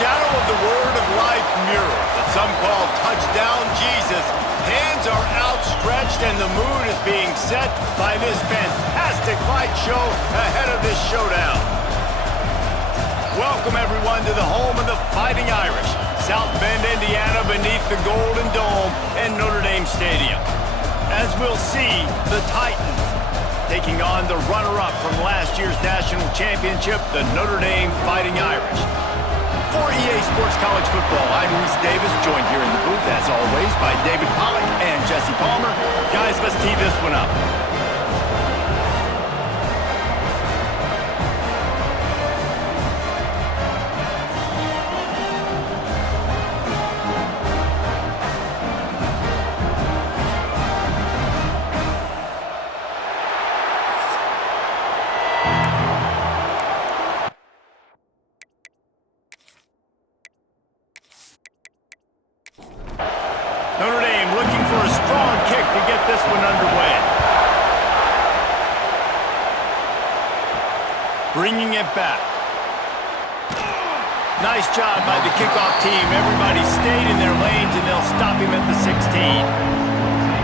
shadow of the Word of Life mural that some call Touchdown Jesus, hands are outstretched and the mood is being set by this fantastic light show ahead of this showdown. Welcome everyone to the home of the Fighting Irish, South Bend, Indiana, beneath the Golden Dome and Notre Dame Stadium. As we'll see, the Titans taking on the runner-up from last year's national championship, the Notre Dame Fighting Irish. For EA Sports College Football, I'm Reese Davis, joined here in the booth, as always, by David Pollack and Jesse Palmer. Guys, let's tee this one up. Notre Dame looking for a strong kick to get this one underway. Bringing it back. Nice job by the kickoff team. Everybody stayed in their lanes and they'll stop him at the 16.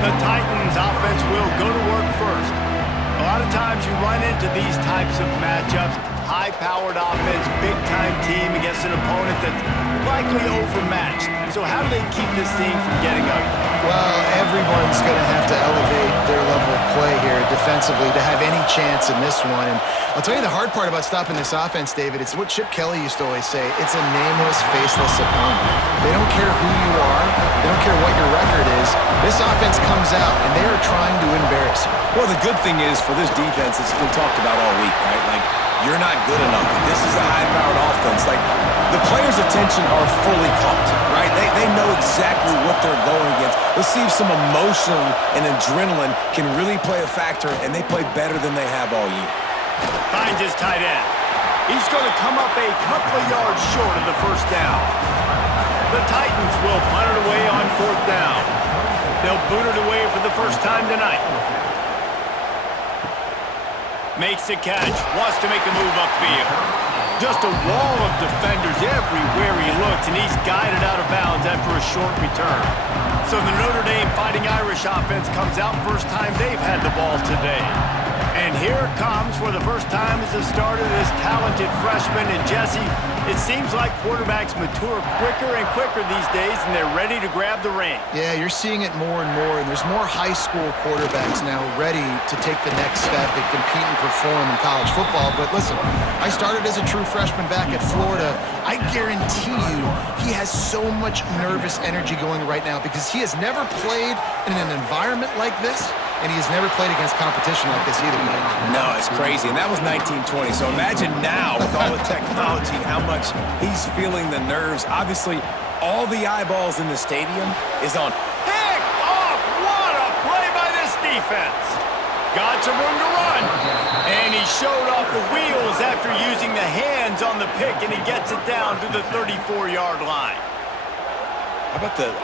The Titans offense will go to work first. A lot of times you run into these types of matchups. High-powered offense, big-time team against an opponent that's likely overmatched. So how do they keep this thing from getting ugly? Well, everyone's going to have to elevate their level of play here defensively to have any chance in this one. And I'll tell you the hard part about stopping this offense, David, it's what Chip Kelly used to always say. It's a nameless, faceless opponent. They don't care who you are. They don't care what your record is. This offense comes out, and they are trying to embarrass you. Well, the good thing is for this defense, it's been talked about all week, right? Like, you're not good enough. This is a high-powered offense. Like, the players' attention are fully caught, right? They know exactly what they're going against. Let's see if some emotion and adrenaline can really play a factor, and they play better than they have all year. Finds his tight end. He's going to come up a couple of yards short of the first down. The Titans will punt it away on fourth down. They'll boot it away for the first time tonight. Makes the catch, wants to make a move upfield. Just a wall of defenders everywhere he looks, and he's guided out of bounds after a short return. So the Notre Dame Fighting Irish offense comes out first time they've had the ball today. And here it comes for the first time as the starter, this talented freshman. And Jesse, it seems like quarterbacks mature quicker and quicker these days, and they're ready to grab the reins. Yeah, you're seeing it more and more, and there's more high school quarterbacks now ready to take the next step and compete and perform in college football. But listen, I started as a true freshman back at Florida. I guarantee you he has so much nervous energy going right now because he has never played in an environment like this. And he has never played against competition like this either. No, it's crazy. And that was 1920. So imagine now with all the technology how much he's feeling the nerves. Obviously, all the eyeballs in the stadium is on. Pick off! What a play by this defense! Got some room to run. And he showed off the wheels after using the hands on the pick, and he gets it down to the 34-yard line. How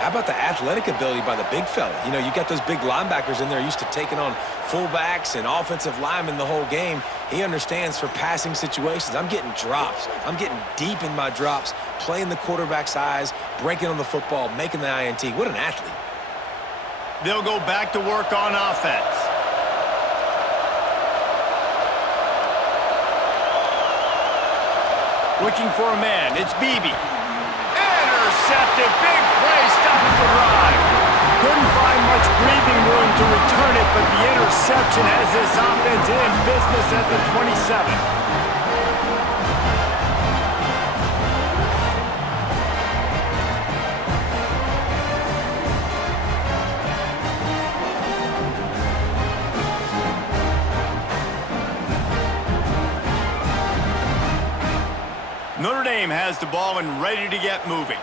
about the athletic ability by the big fella? You know, you got those big linebackers in there used to taking on fullbacks and offensive linemen the whole game. He understands for passing situations. I'm getting drops. I'm getting deep in my drops, playing the quarterback's eyes, breaking on the football, making the INT. What an athlete. They'll go back to work on offense. Looking for a man. It's Beebe. Intercepted. Big play. Stops the drive. Couldn't find much breathing room to return it, but the interception has this offense in business at the 27. Notre Dame has the ball and ready to get moving.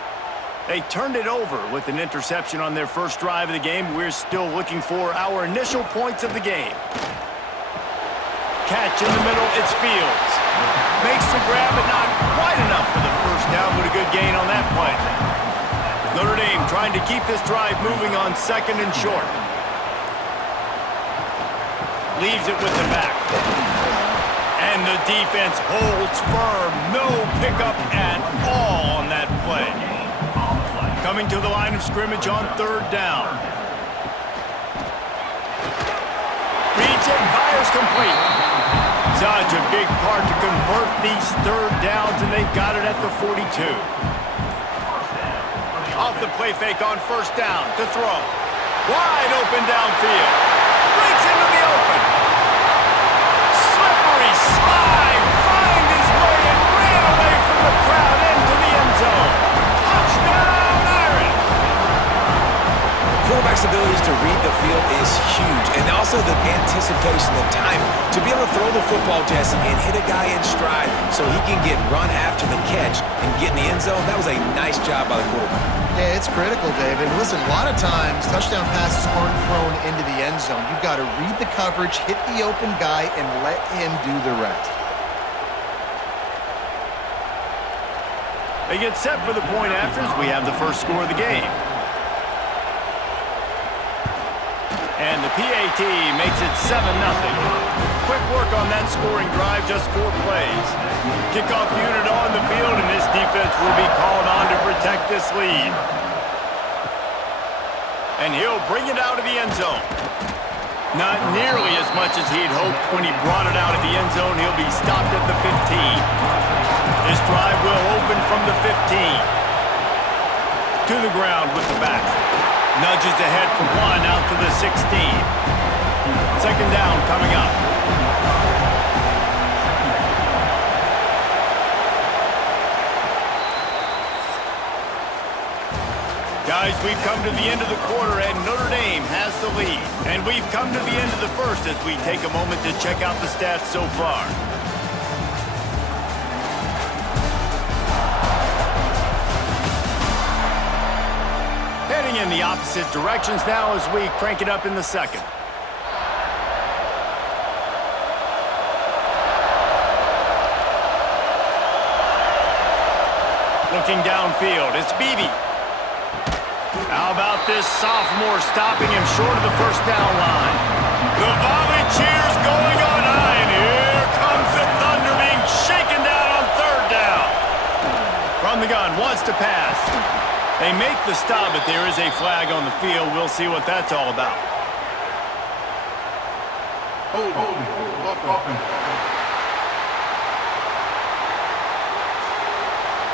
They turned it over with an interception on their first drive of the game. We're still looking for our initial points of the game. Catch in the middle, it's Fields. Makes the grab, but not quite enough for the first down, but a good gain on that play. Notre Dame trying to keep this drive moving on second and short. Leaves it with the back. And the defense holds firm. No pickup at all on that play. Coming to the line of scrimmage on third down. Reads it, fires complete. Such a big part to convert these third downs, and they've got it at the 42. Off the play fake on first down to throw. Wide open downfield. Breaks into the open. Slippery slide. Find his way and ran away from the crowd into the end zone. Touchdown, Irish. Quarterback's abilities to read the field is huge, and also the anticipation, the time to be able to throw the football, Jesse, and hit a guy in stride so he can get run after the catch and get in the end zone. That was a nice job by the quarterback. Yeah, it's critical, David. Listen, a lot of times touchdown passes aren't thrown into the end zone. You've got to read the coverage, hit the open guy, and let him do the rest. They get set for the point afters. We have the first score of the game. And the PAT makes it 7-0. Quick work on that scoring drive, just 4 plays. Kickoff unit on the field, and this defense will be called on to protect this lead. And he'll bring it out of the end zone. Not nearly as much as he'd hoped when he brought it out of the end zone. He'll be stopped at the 15. This drive will open from the 15. To the ground with the back. Nudges ahead for 1 out to the 16. Second down coming up. Guys, we've come to the end of the quarter, and Notre Dame has the lead. And we've come to the end of the first as we take a moment to check out the stats so far. Heading in the opposite directions now as we crank it up in the second. Looking downfield, it's Beebe. How about this sophomore stopping him short of the first down line? The volley cheers going on high, and here comes the Thunder being shaken down on third down. From the gun, wants to pass. They make the stop, but there is a flag on the field. We'll see what that's all about.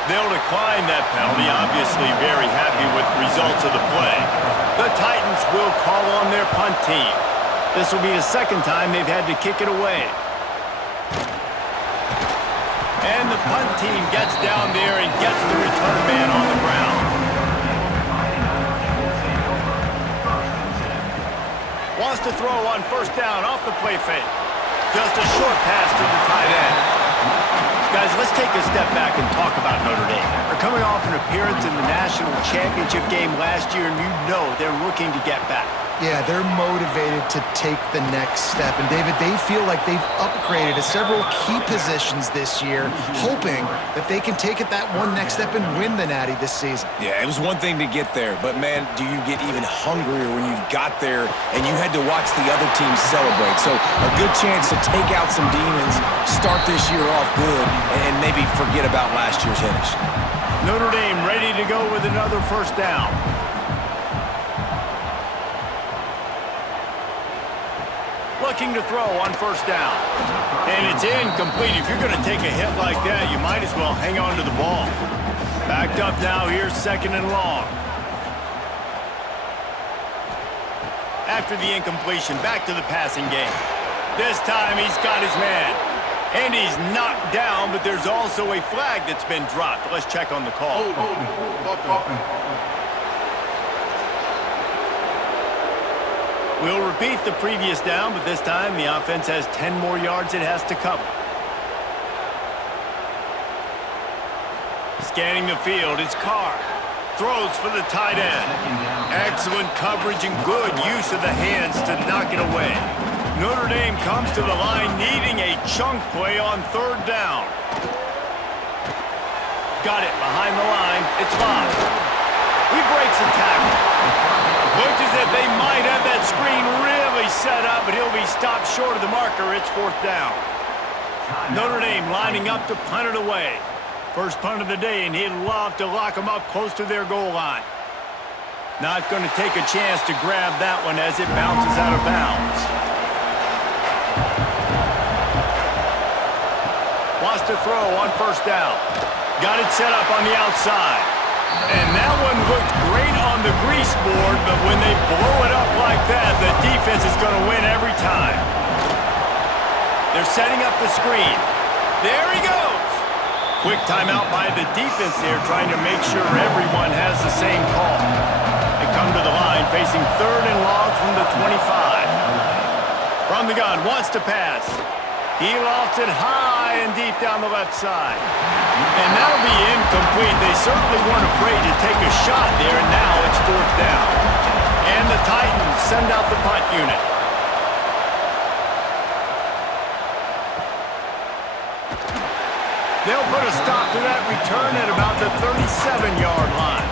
They'll decline that penalty, obviously very happy with the results of the play. The Titans will call on their punt team. This will be the second time they've had to kick it away. And the punt team gets down there and gets the return man on the ground. Wants to throw on first down off the play fake. Just a short pass to the tight end. Guys, let's take a step back and talk about Notre Dame. They're coming off an appearance in the national championship game last year, and you know they're looking to get back. Yeah, they're motivated to take the next step. And, David, they feel like they've upgraded to several key positions this year, hoping that they can take it that one next step and win the Natty this season. Yeah, it was one thing to get there, but, man, do you get even hungrier when you got there and you had to watch the other team celebrate. So a good chance to take out some demons, start this year off good, and maybe forget about last year's finish. Notre Dame ready to go with another first down. Looking to throw on first down. And it's incomplete. If you're going to take a hit like that, you might as well hang on to the ball. Backed up now, here's second and long. After the incompletion, back to the passing game. This time he's got his man. And he's knocked down, but there's also a flag that's been dropped. Let's check on the call. We'll repeat the previous down, but this time the offense has 10 more yards it has to cover. Scanning the field, it's Carr. Throws for the tight end. Excellent coverage and good use of the hands to knock it away. Notre Dame comes to the line needing a chunk play on third down. Got it behind the line. It's live. He breaks a tackle. Looks as if they might have that screen really set up, but he'll be stopped short of the marker. It's fourth down. Notre Dame lining up to punt it away. First punt of the day, and he'd love to lock them up close to their goal line. Not going to take a chance to grab that one as it bounces out of bounds. Wants to throw on first down. Got it set up on the outside. And that one looked great on the grease board, but when they blow it up like that, the defense is going to win every time. They're setting up the screen. There he goes. Quick timeout by the defense there, trying to make sure everyone has the same call. They come to the line, facing 3rd and long from the 25. From the gun, wants to pass. He lofts it high and deep down the left side. And that'll be incomplete. They certainly weren't afraid to take a shot there, and now it's 4th down. And the Titans send out the punt unit. They'll put a stop to that return at about the 37-yard line.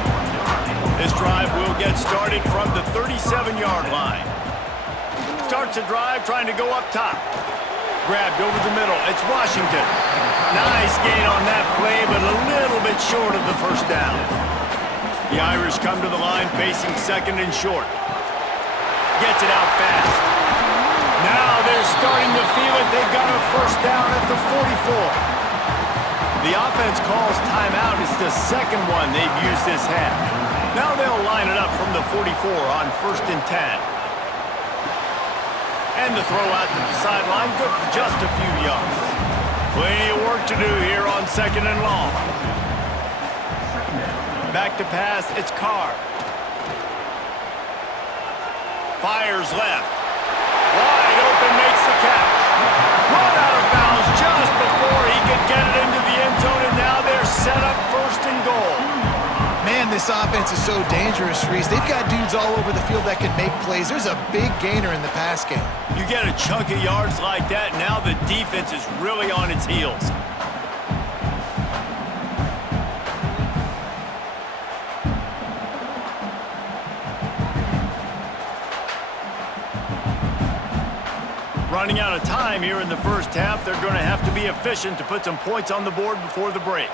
This drive will get started from the 37-yard line. Starts the drive trying to go up top. Grabbed over the middle. It's Washington. Nice gain on that play, but a little bit short of the first down. The Irish come to the line facing 2nd and short. Gets it out fast. Now they're starting to feel it. They've got a first down at the 44. The offense calls timeout. It's the second one they've used this half. Now they'll line it up from the 44 on 1st and 10. And the throw out to the sideline, good for just a few yards. Plenty of work to do here on 2nd and long. Back to pass, it's Carr. Fires left. Wide open, makes the catch. Run out of bounds just before he could get it into the end zone, and now they're set up 1st and goal. Man, this offense is so dangerous, Reese. They've got dudes all over the field that can make plays. There's a big gainer in the pass game. You get a chunk of yards like that, now the defense is really on its heels. Running out of time here in the first half, they're going to have to be efficient to put some points on the board before the break.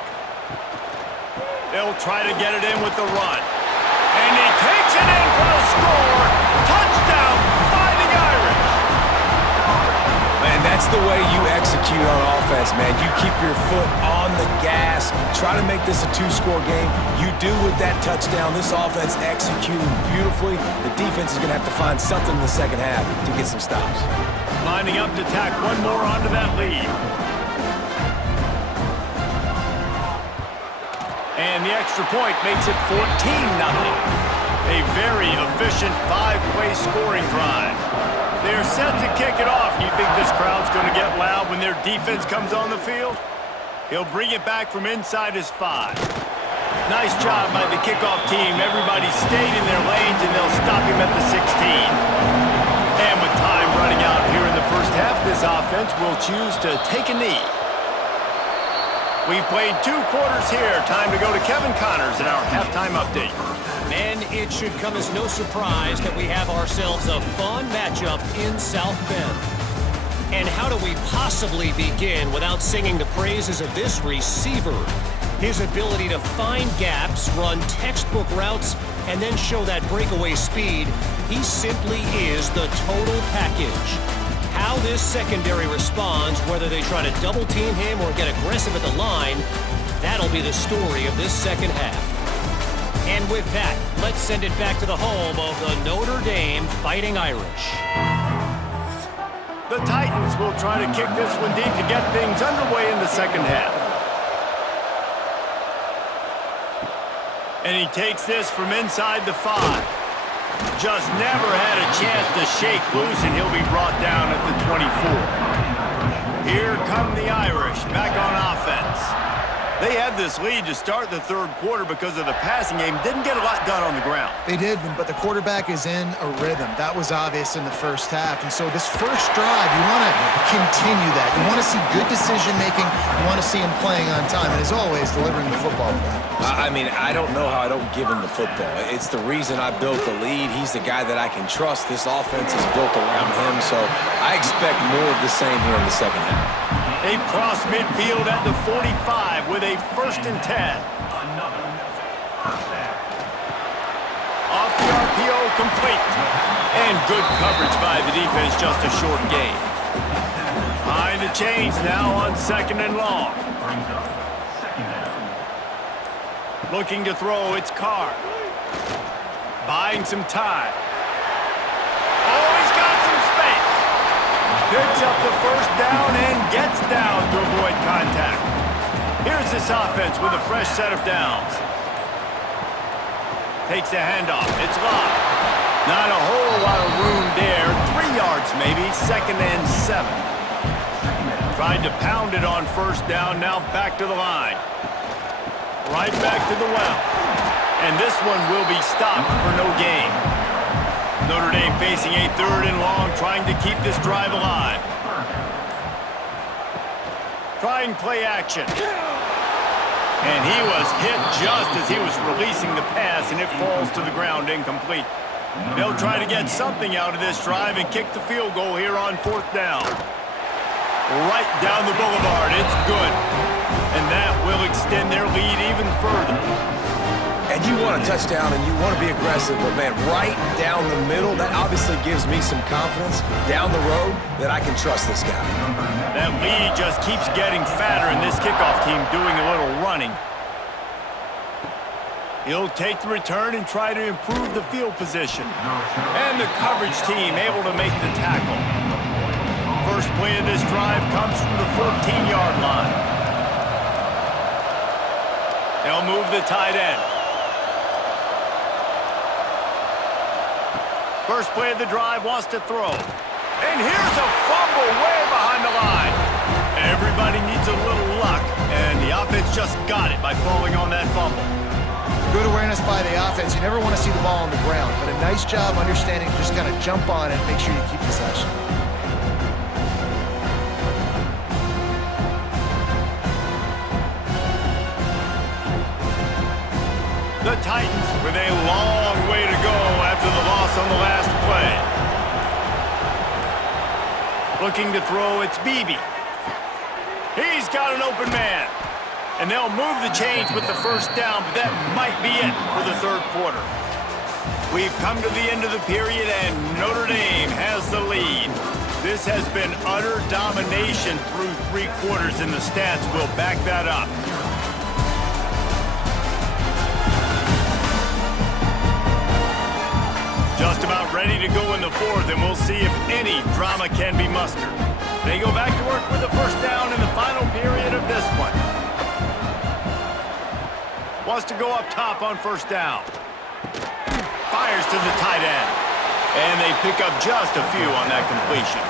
They'll try to get it in with the run. And he takes it in for the score. Touchdown, Fighting Irish. Man, that's the way you execute on offense, man. You keep your foot on the gas. Try to make this a 2-score game. You do with that touchdown. This offense executing beautifully. The defense is going to have to find something in the second half to get some stops. Lining up to tack one more onto that lead. And the extra point makes it 14-0. A very efficient 5-play scoring drive. They're set to kick it off. You think this crowd's going to get loud when their defense comes on the field? He'll bring it back from inside his 5. Nice job by the kickoff team. Everybody stayed in their lanes, and they'll stop him at the 16. And with time running out here in the first half, this offense will choose to take a knee. We've played 2 quarters here. Time to go to Kevin Connors in our halftime update. And it should come as no surprise that we have ourselves a fun matchup in South Bend. And how do we possibly begin without singing the praises of this receiver? His ability to find gaps, run textbook routes, and then show that breakaway speed. He simply is the total package. How this secondary responds, whether they try to double-team him or get aggressive at the line, that'll be the story of this second half. And with that, let's send it back to the home of the Notre Dame Fighting Irish. The Titans will try to kick this one deep to get things underway in the second half. And he takes this from inside the 5. Just never had a chance to shake loose, and he'll be brought down at the 24. Here come the Irish back on offense. They had this lead to start the 3rd quarter because of the passing game. Didn't get a lot done on the ground. They did, but the quarterback is in a rhythm. That was obvious in the first half. And so this first drive, you want to continue that. You want to see good decision-making. You want to see him playing on time. And as always, delivering the football. I mean, I don't know how I don't give him the football. It's the reason I built the lead. He's the guy that I can trust. This offense is built around him. So I expect more of the same here in the second half. They cross midfield at the 45 with a 1st and 10. Off the RPO, complete. And good coverage by the defense, just a short gain. Behind the chains now on 2nd and long. Looking to throw, it's Carr. Buying some time. Oh, he's got some space. Picks up the 1st down and gets down to avoid contact. Here's this offense with a fresh set of downs. Takes the handoff. It's locked. Not a whole lot of room there. 3 yards maybe. 2nd and 7. Tried to pound it on 1st down. Now back to the line. Right back to the well. And this one will be stopped for no gain. Notre Dame facing a 3rd and long, trying to keep this drive alive. Trying play action. And he was hit just as he was releasing the pass, and it falls to the ground incomplete. They'll try to get something out of this drive and kick the field goal here on 4th down. Right down the boulevard. It's good. And that will extend their lead even further. And you want a touchdown and you want to be aggressive, but man, right down the middle, that obviously gives me some confidence down the road that I can trust this guy. That lead just keeps getting fatter, and this kickoff team doing a little running. He'll take the return and try to improve the field position. And the coverage team able to make the tackle. First play of this drive comes from the 14-yard line. They'll move the tight end. First play of the drive wants to throw. And here's a fumble way behind the line. Everybody needs a little luck, and the offense just got it by falling on that fumble. Good awareness by the offense. You never want to see the ball on the ground, but a nice job understanding to just kind of jump on it and make sure you keep possession. The Titans with a long way to go after the loss on the last play. Looking to throw, it's Beebe. He's got an open man. And they'll move the chains with the 1st down, but that might be it for the 3rd quarter. We've come to the end of the period, and Notre Dame has the lead. This has been utter domination through 3 quarters, and the stats will back that up. Just about ready to go in the 4th, and we'll see if any drama can be mustered. They go back to work with the 1st down in the final period of this one. Wants to go up top on 1st down. Fires to the tight end. And they pick up just a few on that completion.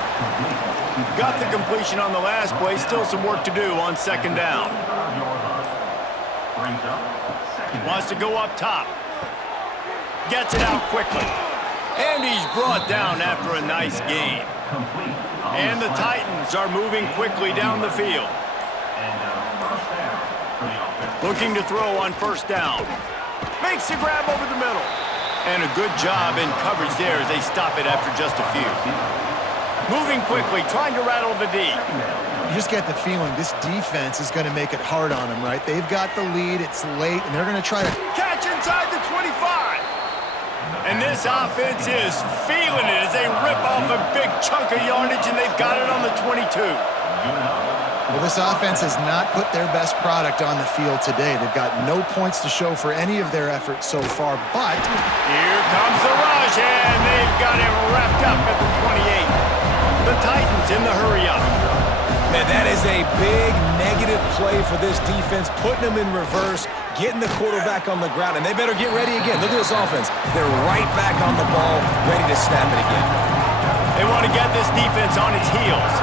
Got the completion on the last play. Still some work to do on 2nd down. Wants to go up top. Gets it out quickly. And he's brought down after a nice gain. And the Titans are moving quickly down the field. Looking to throw on 1st down. Makes the grab over the middle. And a good job in coverage there as they stop it after just a few. Moving quickly, trying to rattle the D. You just get the feeling this defense is going to make it hard on them, right? They've got the lead, it's late, and they're going to try to catch inside the 25. And this offense is feeling it as they rip off a big chunk of yardage, and they've got it on the 22. Well, this offense has not put their best product on the field today. They've got no points to show for any of their efforts so far, but here comes the rush, and they've got him wrapped up at the 28. The Titans in the hurry-up. Man, that is a big negative play for this defense, putting them in reverse, getting the quarterback on the ground, and they better get ready again. Look at this offense. They're right back on the ball, ready to snap it again. They want to get this defense on its heels.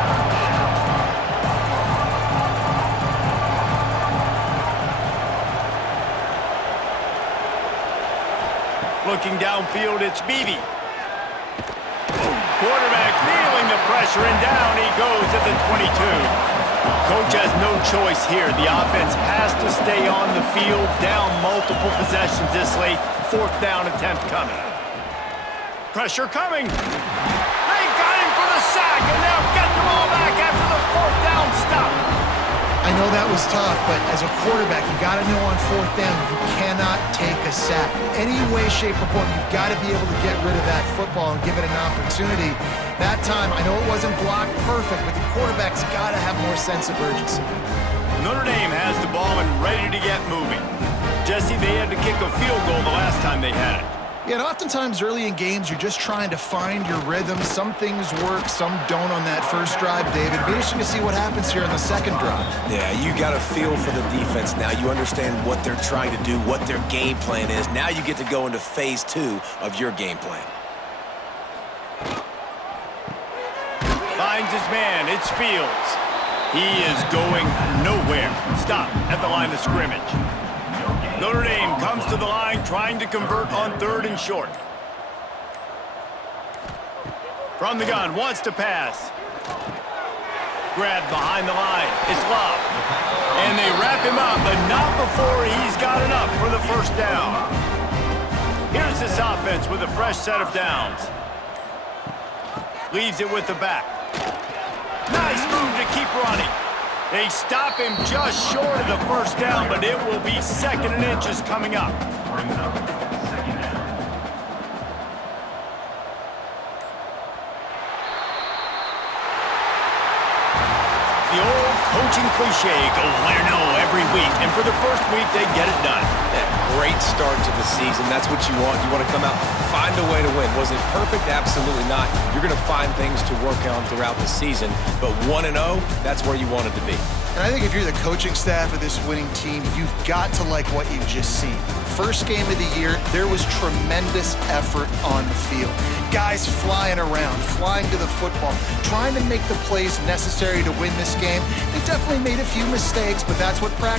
Looking downfield, it's Beebe. Quarterback feeling the pressure, and down he goes at the 22. Coach has no choice here. The offense has to stay on the field, down multiple possessions this late. 4th down attempt coming. Pressure coming. They got him for the sack, and they'll get the ball back after the 4th down stop. I know that was tough, but as a quarterback, you got to know on fourth down, you cannot take a sack. Any way, shape, or form, you've got to be able to get rid of that football and give it an opportunity. That time, I know it wasn't blocked perfect, but the quarterback's got to have more sense of urgency. Notre Dame has the ball and ready to get moving. Jesse, they had to kick a field goal the last time they had it. Yeah, and oftentimes early in games, you're just trying to find your rhythm. Some things work, some don't on that first drive, David. It'll be interesting to see what happens here on the second drive. Yeah, you got a feel for the defense now. You understand what they're trying to do, what their game plan is. Now you get to go into phase 2 of your game plan. Finds his man. It's Fields. He is going nowhere. Stop at the line of scrimmage. Notre Dame comes to the line trying to convert on 3rd and short. From the gun, wants to pass. Grabbed behind the line. It's Love. And they wrap him up, but not before he's got enough for the first down. Here's this offense with a fresh set of downs. Leaves it with the back. Nice move to keep running. They stop him just short of the first down, but it will be 2nd and inches coming up. The old coaching cliche, go win or no every week, and for the first week, they get it done. Yeah, great start to the season. That's what you want. You want to come out, find a way to win. Was it perfect? Absolutely not. You're going to find things to work on throughout the season, but 1-0, that's where you want it to be. And I think if you're the coaching staff of this winning team, you've got to like what you've just seen. First game of the year, there was tremendous effort on the field. Guys flying around, flying to the football, trying to make the plays necessary to win this game. They definitely made a few mistakes, but that's what practice